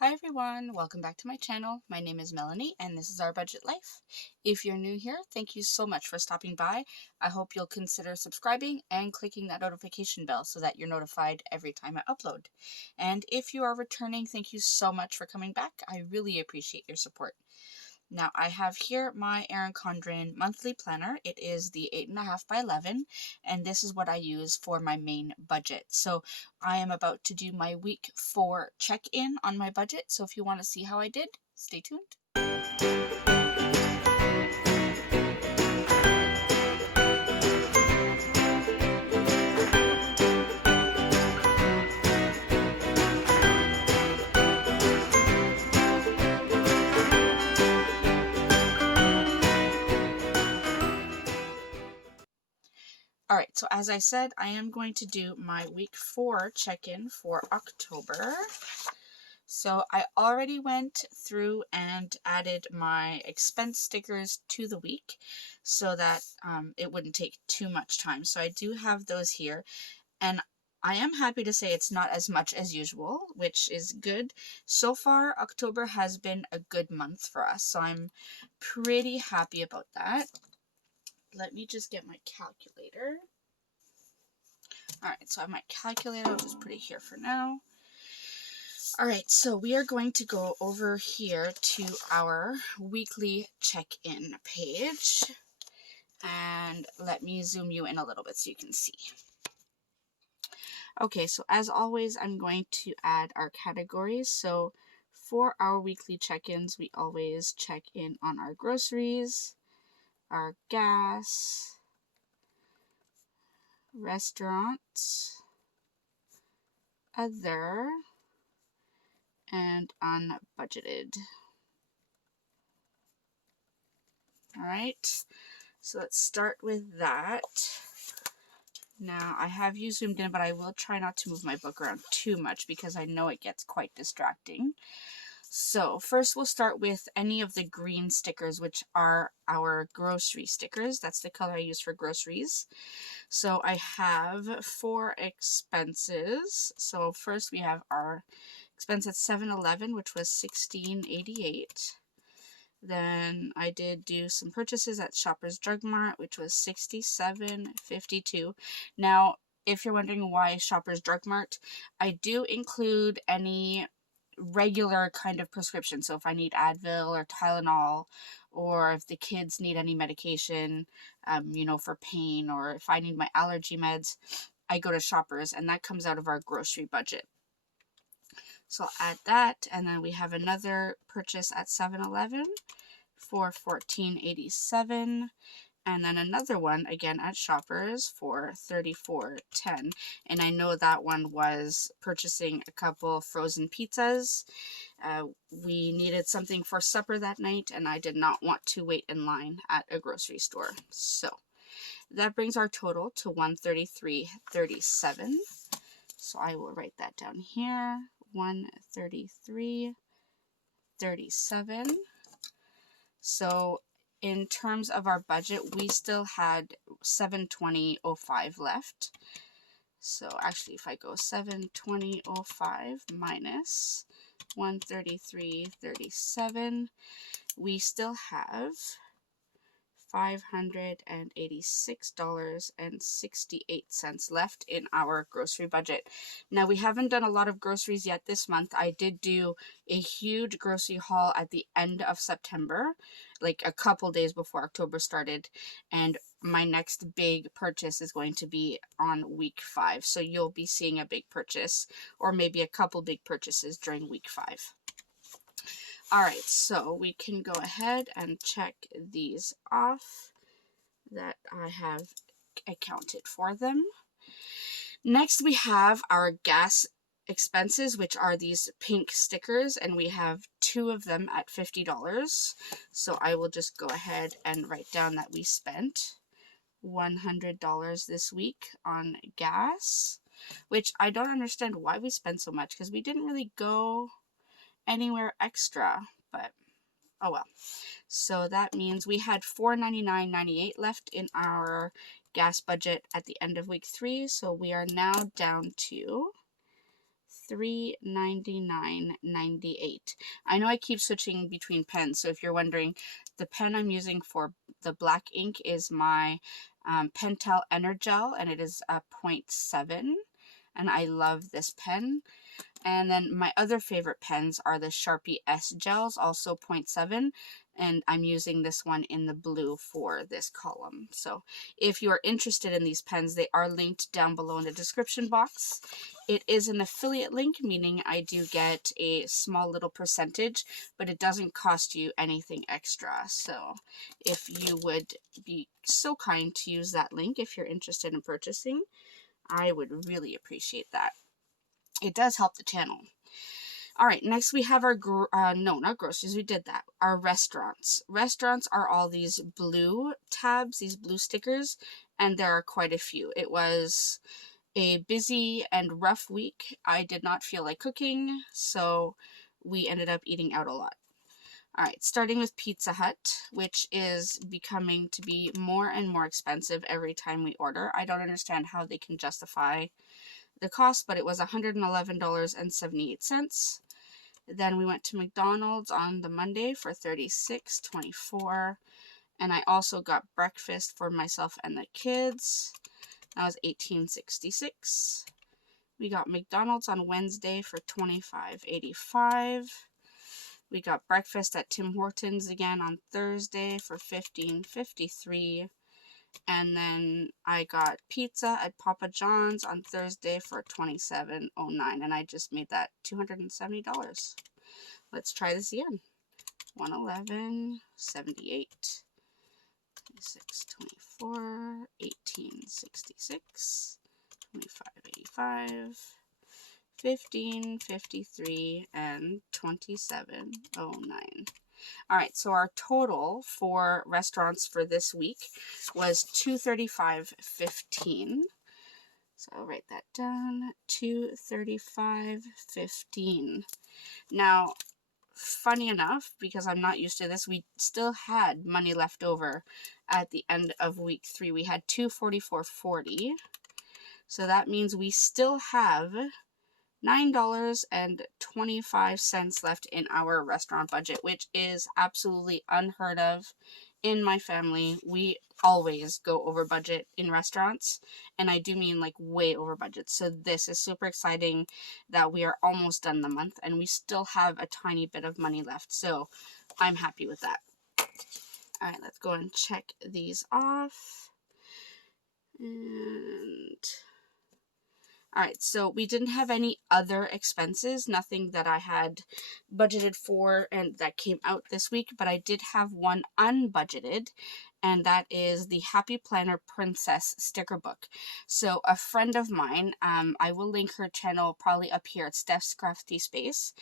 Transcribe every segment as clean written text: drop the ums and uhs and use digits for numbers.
Hi everyone, welcome back to my channel. My name is Melanie and this is Our Budget Life. If you're new here, thank you so much for stopping by. I hope you'll consider subscribing and clicking that notification bell so that you're notified every time I upload. And if you are returning, thank you so much for coming back. I really appreciate your support. Now I have here my Erin Condren Monthly Planner. It is the 8.5 by 11, and this is what I use for my main budget. So I am about to do my week 4 check-in on my budget. So if you want to see how I did, stay tuned. Alright, so as I said, I am going to do my week 4 check-in for October. So I already went through and added my expense stickers to the week so that it wouldn't take too much time. So I do have those here, and I am happy to say it's not as much as usual, which is good. So far, October has been a good month for us, so I'm pretty happy about that. Let me just get my calculator. Alright, so I have my calculator. I'll just put it here for now. Alright, so we are going to go over here to our weekly check-in page. And let me zoom you in a little bit so you can see. Okay, so as always, I'm going to add our categories. So for our weekly check-ins, we always check in on our groceries, our gas, restaurants, other, and unbudgeted. Alright, so let's start with that. Now, I have you zoomed in, but I will try not to move my book around too much because I know it gets quite distracting. So first we'll start with any of the green stickers, which are our grocery stickers. That's the color I use for groceries. So I have 4 expenses. So first we have our expense at 7-Eleven, which was $16.88. Then I did do some purchases at Shoppers Drug Mart, which was $67.52. Now, if you're wondering why Shoppers Drug Mart, I do include any regular kind of prescription. So if I need Advil or Tylenol, or if the kids need any medication, for pain, or if I need my allergy meds, I go to Shoppers, and that comes out of our grocery budget. So I'll add that, and then we have another purchase at 7-Eleven for $14.87, and then another one again at Shoppers for $34.10. And I know that one was purchasing a couple frozen pizzas. We needed something for supper that night, and I did not want to wait in line at a grocery store. So that brings our total to $133.37. So I will write that down here. $133.37. So in terms of our budget, we still had $720.05 left. So actually, if I go $720.05 minus $133.37, we still have $586.68 left in our grocery budget. Now, we haven't done a lot of groceries yet this month. I did do a huge grocery haul at the end of September, like a couple days before October started, and my next big purchase is going to be on week 5. So you'll be seeing a big purchase, or maybe a couple big purchases during week 5. Alright, so we can go ahead and check these off that I have accounted for them. Next, we have our gas expenses, which are these pink stickers, and we have 2 of them at $50. So I will just go ahead and write down that we spent $100 this week on gas, which I don't understand why we spent so much because we didn't really go anywhere extra, but oh well. So that means we had $499.98 left in our gas budget at the end of week 3. So we are now down to $399.98. I know I keep switching between pens, so if you're wondering, the pen I'm using for the black ink is my Pentel Energel, and it is a 0.7, and I love this pen. And then my other favorite pens are the Sharpie S Gels, also 0.7, and I'm using this one in the blue for this column. So if you are interested in these pens, they are linked down below in the description box. It is an affiliate link, meaning I do get a small little percentage, but it doesn't cost you anything extra. So if you would be so kind to use that link if you're interested in purchasing, I would really appreciate that. It does help the channel. All right, next we have our, no, not groceries, we did that. Our restaurants. Restaurants are all these blue tabs, these blue stickers, and there are quite a few. It was a busy and rough week. I did not feel like cooking, so we ended up eating out a lot. All right, starting with Pizza Hut, which is becoming to be more and more expensive every time we order. I don't understand how they can justify the cost, but it was $111.78. Then we went to McDonald's on the Monday for $36.24, and I also got breakfast for myself and the kids. That was $18.66. We got McDonald's on Wednesday for $25.85. We got breakfast at Tim Hortons again on Thursday for $15.53. And then I got pizza at Papa John's on Thursday for $27.09, and I just made that $270. Let's try this again. $111.78, $26.24, $18.66, $25.85, $15.53, and $27.09. All right, so our total for restaurants for this week was $235.15. So I'll write that down, $235.15. Now, funny enough, because I'm not used to this, we still had money left over at the end of week 3. We had $244.40. So that means we still have $9.25 left in our restaurant budget, which is absolutely unheard of in my family. We always go over budget in restaurants, and I do mean like way over budget. So this is super exciting that we are almost done the month and we still have a tiny bit of money left. So I'm happy with that. All right, let's go and check these off. And all right, so we didn't have any other expenses, nothing that I had budgeted for and that came out this week, but I did have one unbudgeted, and that is the Happy Planner Princess sticker book. So a friend of mine, I will link her channel probably up here. It's Steph's Crafty Space.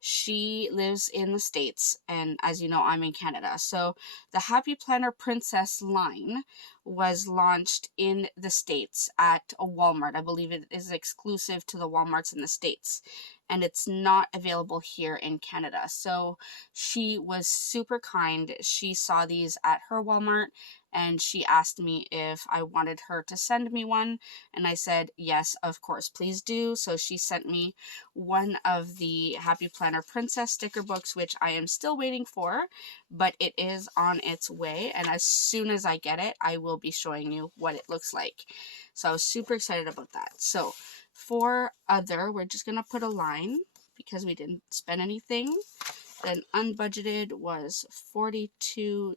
She lives in the States, and as you know, I'm in Canada. So the Happy Planner Princess line was launched in the States at a Walmart. I believe it is exclusive to the Walmarts in the States, and it's not available here in Canada. So she was super kind. She saw these at her Walmart, and she asked me if I wanted her to send me one, and I said, yes, of course, please do. So she sent me one of the Happy Planner Princess sticker books, which I am still waiting for, but it is on its way, and as soon as I get it, I will be showing you what it looks like. So I was super excited about that. So for other, we're just going to put a line because we didn't spend anything. Then unbudgeted was $42.12.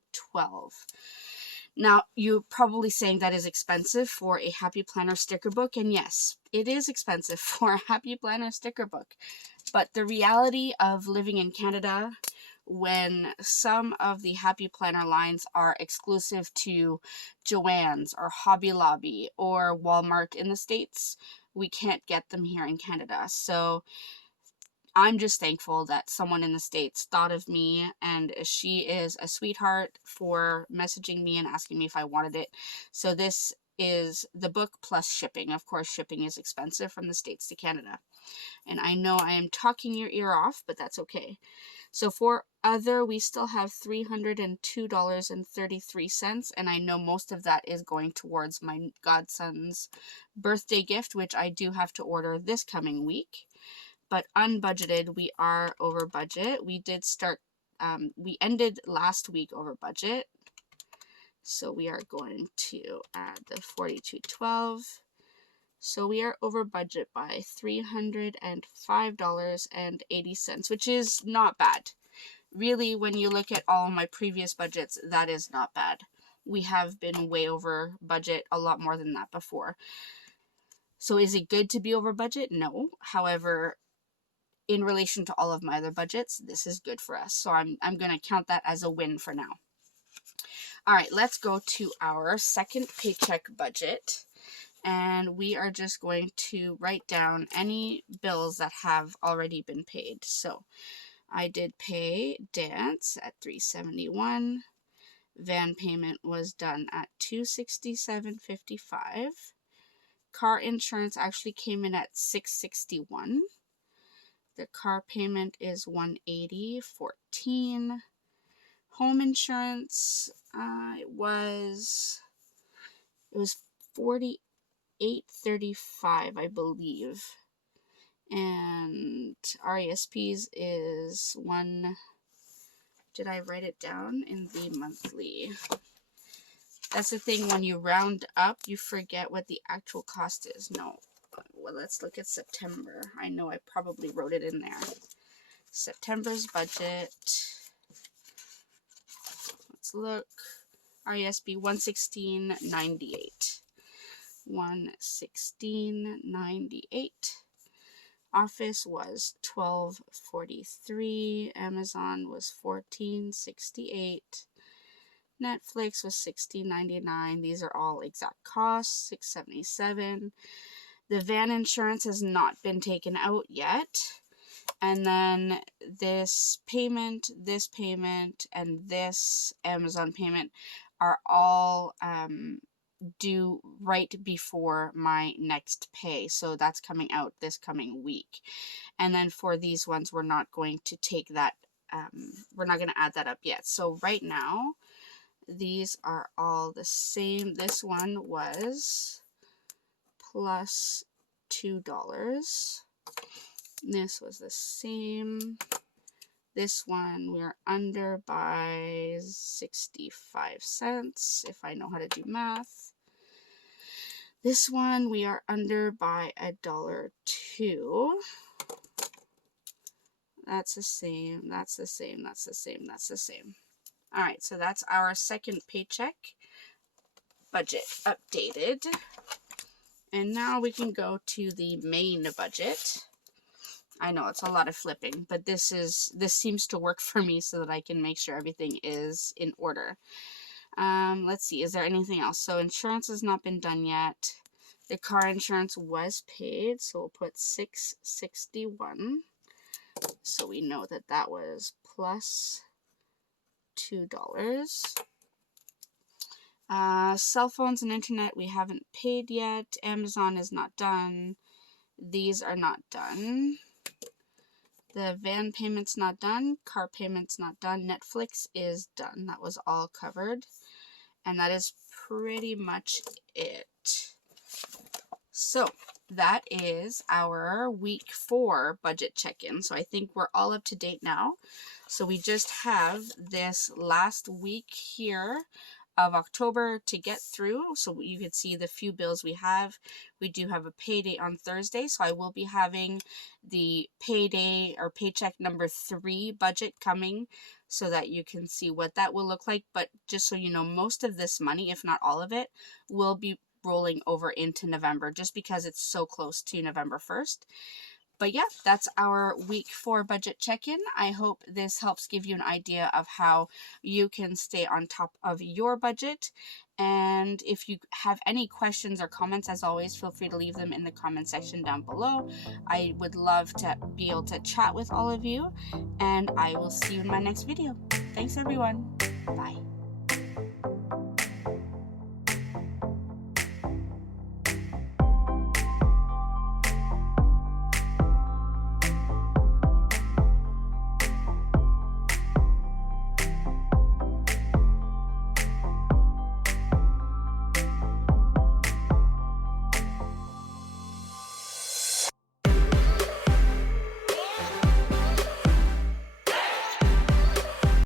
Now, you're probably saying that is expensive for a Happy Planner sticker book, and yes, it is expensive for a Happy Planner sticker book. But the reality of living in Canada, when some of the Happy Planner lines are exclusive to Joann's or Hobby Lobby or Walmart in the States, we can't get them here in Canada. So I'm just thankful that someone in the States thought of me, and she is a sweetheart for messaging me and asking me if I wanted it. So this is the book plus shipping. Of course, shipping is expensive from the States to Canada. And I know I am talking your ear off, but that's okay. So for other, we still have $302.33, and I know most of that is going towards my godson's birthday gift, which I do have to order this coming week. but unbudgeted, we are over budget. We did start, we ended last week over budget. So we are going to add the $42.12. So we are over budget by $305.80, which is not bad. Really, when you look at all my previous budgets, that is not bad. We have been way over budget, a lot more than that before. So is it good to be over budget? No. However, in relation to all of my other budgets, this is good for us. So I'm going to count that as a win for now. All right, let's go to our second paycheck budget. And we are just going to write down any bills that have already been paid. So I did pay dance at $371. Van payment was done at $267.55. Car insurance actually came in at $661. The car payment is $180.14. Home insurance, it was $48.35, I believe. And RESPs is did I write it down in the monthly? That's the thing, when you round up, you forget what the actual cost is. No, well, let's look at September. I know I probably wrote it in there. September's budget. Let's look. RESP $116.98. $116.98. Office was $12.43. Amazon was $14.68. Netflix was $16.99. These are all exact costs. $6.77. The van insurance has not been taken out yet. And then this payment, and this Amazon payment are all due right before my next pay. So that's coming out this coming week. And then for these ones, we're not going to take that, we're not going to add that up yet. So right now, these are all the same. This one was plus $2. This was the same. This one we're under by 65 cents, if I know how to do math. This one we are under by $1.02. That's the same, that's the same, that's the same, that's the same. All right, so that's our second paycheck budget updated. And now we can go to the main budget. I know it's a lot of flipping, but this seems to work for me so that I can make sure everything is in order. Let's see, is there anything else? So insurance has not been done yet. The car insurance was paid, so we'll put $661. So we know that that was plus $2. Cell phones and internet we haven't paid yet. Amazon is not done. These are not done. The van payment's not done. Car payment's not done. Netflix is done. That was all covered. And that is pretty much it. So that is our week 4 budget check-in. So I think we're all up to date now. So we just have this last week here of October to get through. So you can see the few bills we have. We do have a payday on Thursday. So I will be having the payday or paycheck number 3 budget coming so that you can see what that will look like. But just so you know, most of this money, if not all of it, will be rolling over into November just because it's so close to November 1st. But yeah, that's our week 4 budget check-in. I hope this helps give you an idea of how you can stay on top of your budget. And if you have any questions or comments, as always, feel free to leave them in the comment section down below. I would love to be able to chat with all of you, and I will see you in my next video. Thanks, everyone. Bye.